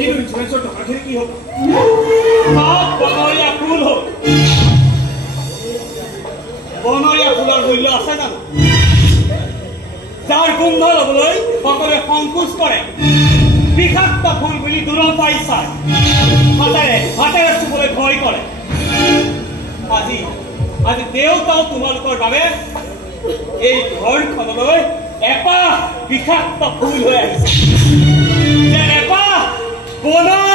কিন্তু ইঞ্চুৰেঞ্চৰ টকাখিনি কি হ'ব বনৰীয়া ফুল হ'ল বনৰীয়া ফুলৰ মূল্য আছে জানো যাৰ গোন্ধ ল'বলৈ সকলোৱে সংকোচ কৰে বিষাক্ত ফুল বুলি দূৰৰ পাই চায় হাতেৰে চুবলৈ ভয় কৰে আজি আজি দেউতাও তোমালোকৰ বাবে এই ঘৰখনলৈ এপাহ বিষাক্ত ফুল হৈ আহিছে যে এপাহ বনৰ